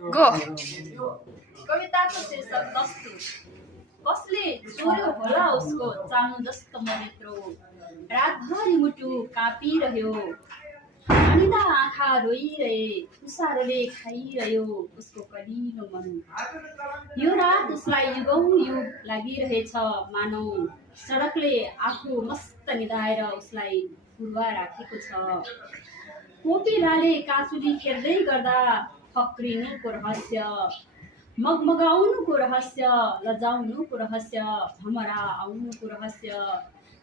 Go कविताको शीर्षक दस्तुर। कसले चोर्यो होला उसको चाल्नु जस्तो मनेत्रो, रातभरि मुटु काँपिरह्यो, अनिदा आँखा रोइरहे, तुषारले खाइरह्यो उसको कलिलो मन। यो रात उसलाई युगौं युग लागिरहेछ, मानौ सडकले आफू मस्त निदाएर उसलाई पुर्वा राखेको छ। कोपिलाले काँचुली खेल्दै गर्दा फक्रिनुको रहस्य, मगमगाउनुको रहस्य, लजाउनुको रहस्य, भमरा आउनुको रहस्य,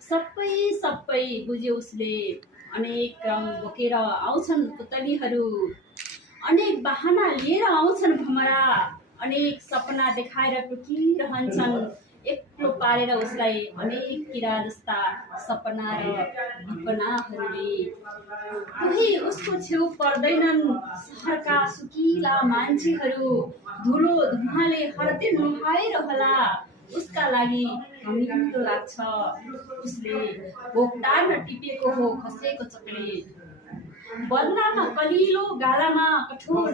सबै बुझ्यो उसले। अनेक रङ बोकेर आउँछन् पुतलीहरू, अनेक बहाना लिएर आउँछन् भमरा, अनेक सपना देखाएर टोकिरहन्छन् एक्लो पारेर उसलाई अनेक किरा जस्ता सपना र विपनाहरूले। कोही उसको छेउ पर्दैनन् सहरका सुकिला मान्छेहरू, धुलो धुवाले हरदिन नुहाएर होला उसका लागि कमिलो लाग्छ। उसले भोकटार्न टिपेको हो खसेको चक्लेट, बदलामा कलिलो गालामा कठोर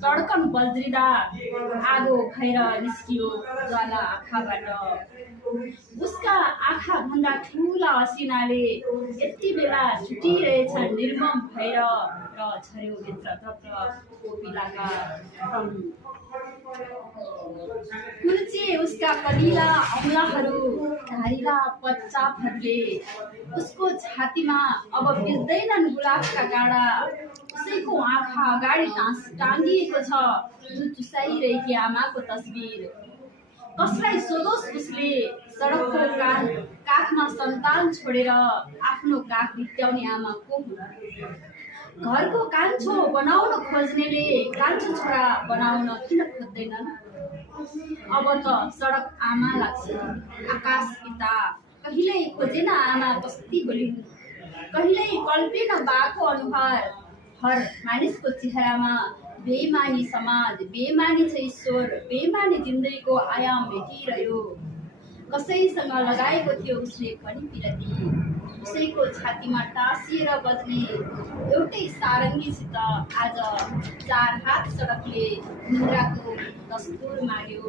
चड्कन बज्रिँदा आगो भएर निस्कियो ज्वाला आँखाबाट। उसका आँखा भन्दा ठुला असिनाले यति बेला छुटिरहेछन् निर्मम भएर र झर्यो भित्रतर्फ कोपिलाका रङ। कुल्चे उसका कलिला औँलाहरू, धारिला पच्चापहरूले, उसको छातीमा अब पिल्दैनन् गुलाबका गाडा। उसैको आँखा अगाडि टाँगिएको छ दुध चुसाइरहेकी आमाको तस्बिर। कसलाई सोधोस् उसले, सडकको काखमा सन्तान छोडेर आफ्नो काख बित्याउने आमा को हुन्? घरको कान्छो बनाउन खोज्नेले कान्छो छोरा बनाउन किन खोज्दैनन्? अब त सडक आमा लाग्छ, आकाश पिता। कहिल्यै खोजेन आमा कस्ती होलिन्, कहिल्यै कल्पेन बाको अनुहार। हर मानिसको चेहरामा बेइमानी समाज, बेइमानी छ ईश्वर, बेइमानी जिन्दगीको आयाम भेटिरह्यो। कसैसँग लगाएको थियो उसले पनि पिरती, उसैको छातीमा टाँसिएर बज्ने एउटै सारङ्गीसित आज 4 हात सडकले निन्द्राको दस्तुर माग्यो।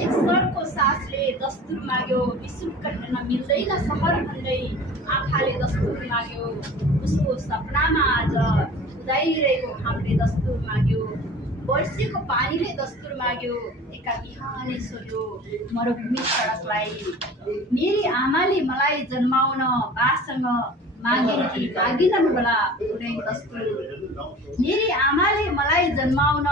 एक सडकको सासले दस्तुर माग्यो, निशुल्क हेर्न मिल्दैन सहर भन्दै आँखाले दस्तुर माग्यो। उसको सपनामा आज उदाइरहेको घामले दस्तुर माग्यो, वर्षेको पानीले दस्तुर माग्यो। एका बिहानै सोध्यो मरुभूमि सडकलाई, मेरी आमाले मलाई जन्माउन बासँग मागिन् कि मागिनन् होला कुनै दस्तुर? मेरी आमाले मलाई जन्माउन